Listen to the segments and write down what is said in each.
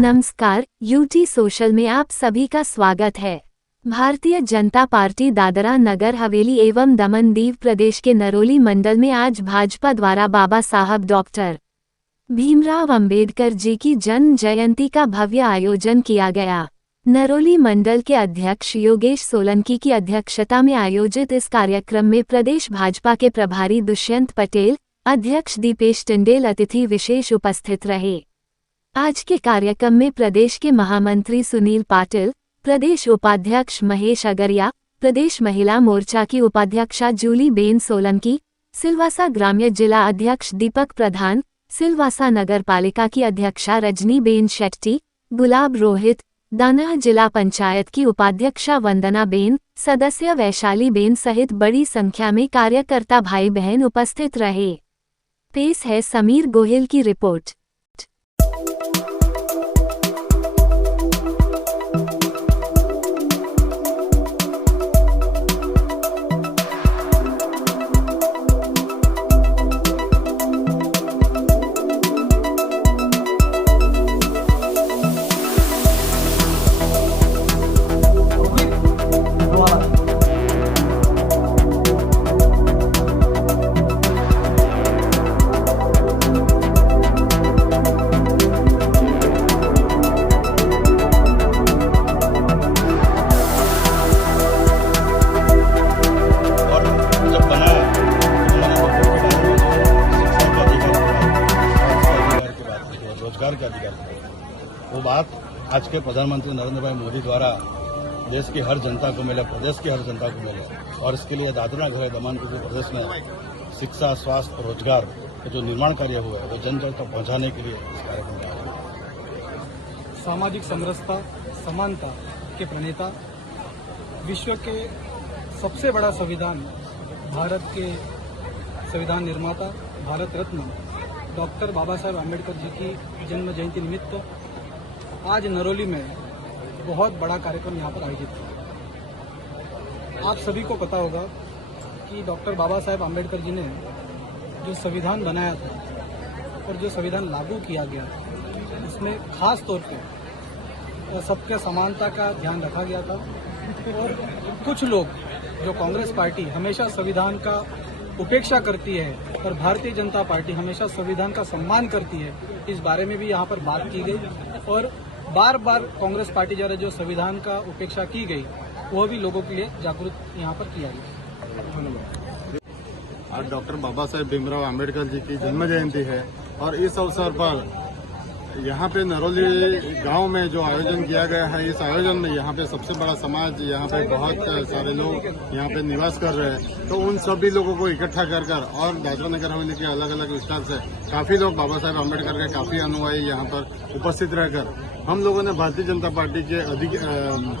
नमस्कार, UT social में आप सभी का स्वागत है। भारतीय जनता पार्टी दादरा नगर हवेली एवं दमन दीव प्रदेश के नरोली मंडल में आज भाजपा द्वारा बाबा साहब डॉक्टर भीमराव अंबेडकर जी की जन्म जयंती का भव्य आयोजन किया गया। नरोली मंडल के अध्यक्ष योगेश सोलंकी की अध्यक्षता में आयोजित इस कार्यक्रम में प्रदेश भाजपा के प्रभारी दुष्यंत पटेल, अध्यक्ष दीपेश टिंडेल अतिथि विशेष उपस्थित रहे। आज के कार्यक्रम में प्रदेश के महामंत्री सुनील पाटिल, प्रदेश उपाध्यक्ष महेश अगरिया, प्रदेश महिला मोर्चा की उपाध्यक्षा जूली बेन सोलंकी, सिलवासा ग्राम्य जिला अध्यक्ष दीपक प्रधान, सिलवासा नगर पालिका की अध्यक्षा रजनी बेन शेट्टी, गुलाब रोहित, दाना जिला पंचायत की उपाध्यक्षा वंदना बेन, सदस्य वैशाली बेन सहित बड़ी संख्या में कार्यकर्ता भाई बहन उपस्थित रहे। पेश है समीर गोहिल की रिपोर्ट। रोजगार के अधिकार वो बात आज के प्रधानमंत्री नरेंद्र भाई मोदी द्वारा देश की हर जनता को मिले, प्रदेश की हर जनता को मिले और इसके लिए दादरा नगर दमन दीव प्रदेश में शिक्षा, स्वास्थ्य, रोजगार का जो निर्माण कार्य हुआ है वो जन जन तक पहुंचाने के लिए इस कार्यक्रम का आयोजन। सामाजिक समरसता, समानता के प्रणेता, विश्व के सबसे बड़ा संविधान, भारत के संविधान निर्माता, भारत रत्न डॉक्टर बाबा साहब अम्बेडकर जी की जन्म जयंती निमित्त आज नरोली में बहुत बड़ा कार्यक्रम यहाँ पर आयोजित किया। आप सभी को पता होगा कि डॉक्टर बाबा साहब अम्बेडकर जी ने जो संविधान बनाया था और जो संविधान लागू किया गया था उसमें खास तौर पे सबके समानता का ध्यान रखा गया था। और कुछ लोग जो कांग्रेस पार्टी हमेशा संविधान का उपेक्षा करती है और भारतीय जनता पार्टी हमेशा संविधान का सम्मान करती है, इस बारे में भी यहाँ पर बात की गई और बार बार कांग्रेस पार्टी द्वारा जो संविधान का उपेक्षा की गई वह भी लोगों के लिए जागरूक यहाँ पर किया गया। आज डॉक्टर बाबा साहेब भीमराव अंबेडकर जी की जन्म जयंती है और इस अवसर पर यहाँ पे नरोली गांव में जो आयोजन किया गया है, इस आयोजन में यहाँ पे सबसे बड़ा समाज, यहाँ पे बहुत सारे लोग यहाँ पे निवास कर रहे हैं, तो उन सभी लोगों को इकट्ठा कर और दादरा नगर हवेली के अलग अलग विस्तार से काफी लोग बाबा साहेब अम्बेडकर के काफी अनुयायी यहाँ पर उपस्थित रहकर हम लोगों ने भारतीय जनता पार्टी के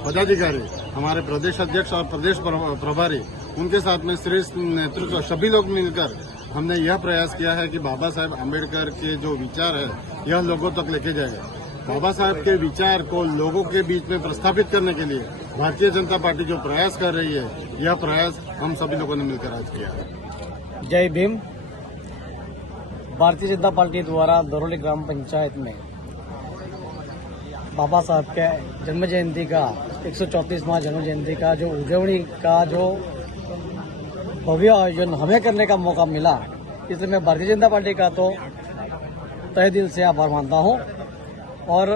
पदाधिकारी, हमारे प्रदेश अध्यक्ष और प्रदेश प्रभारी, उनके साथ में श्रेष्ठ नेतृत्व सभी लोग मिलकर हमने यह प्रयास किया है कि बाबा साहेब अम्बेडकर के जो विचार है यह लोगों तक लेके जाएगा। बाबा साहेब के विचार को लोगों के बीच में प्रस्थापित करने के लिए भारतीय जनता पार्टी जो प्रयास कर रही है, यह प्रयास हम सभी लोगों ने मिलकर आज किया है। जय भीम। भारतीय जनता पार्टी द्वारा नरोली ग्राम पंचायत में बाबा साहब के जन्म जयंती का 134वां जन्म जयंती का जो उजवनी का जो भव्य आयोजन हमें करने का मौका मिला, इसलिए मैं भारतीय जनता पार्टी का तो तहे दिल से आभार मानता हूं। और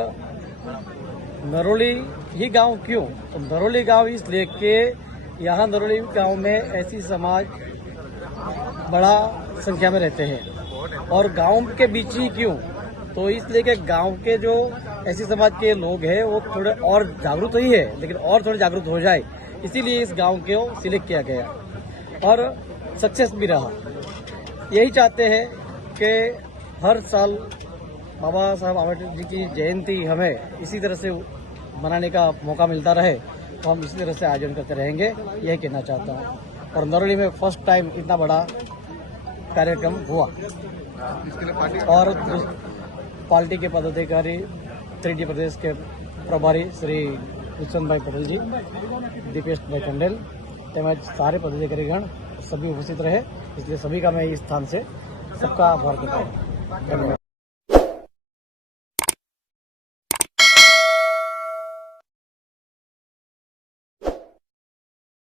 नरोली ही गांव क्यों? तो नरोली गांव इसलिए कि यहाँ नरोली गांव में ऐसी समाज बड़ा संख्या में रहते हैं और गांव के बीच ही क्यों? तो इसलिए कि गांव के जो ऐसी समाज के लोग हैं वो थोड़े और जागरूक ही है, लेकिन और थोड़े जागरूक हो जाए, इसीलिए इस गांव को सिलेक्ट किया गया और सक्सेस भी रहा। यही चाहते हैं कि हर साल बाबा साहब अम्बेडकर जी की जयंती हमें इसी तरह से मनाने का मौका मिलता रहे, तो हम इसी तरह से आयोजन करते रहेंगे, यही कहना चाहता हूँ। और नरोली में फर्स्ट टाइम इतना बड़ा कार्यक्रम हुआ और पार्टी के पदाधिकारी 3D प्रदेश के प्रभारी श्री दुष्यंत भाई पटेल जी, दीपेश भाई टिंडेल तेज सारे पदाधिकारीगण सभी उपस्थित रहे, इसलिए सभी का मैं इस स्थान से सबका आभार करता हूँ। धन्यवाद।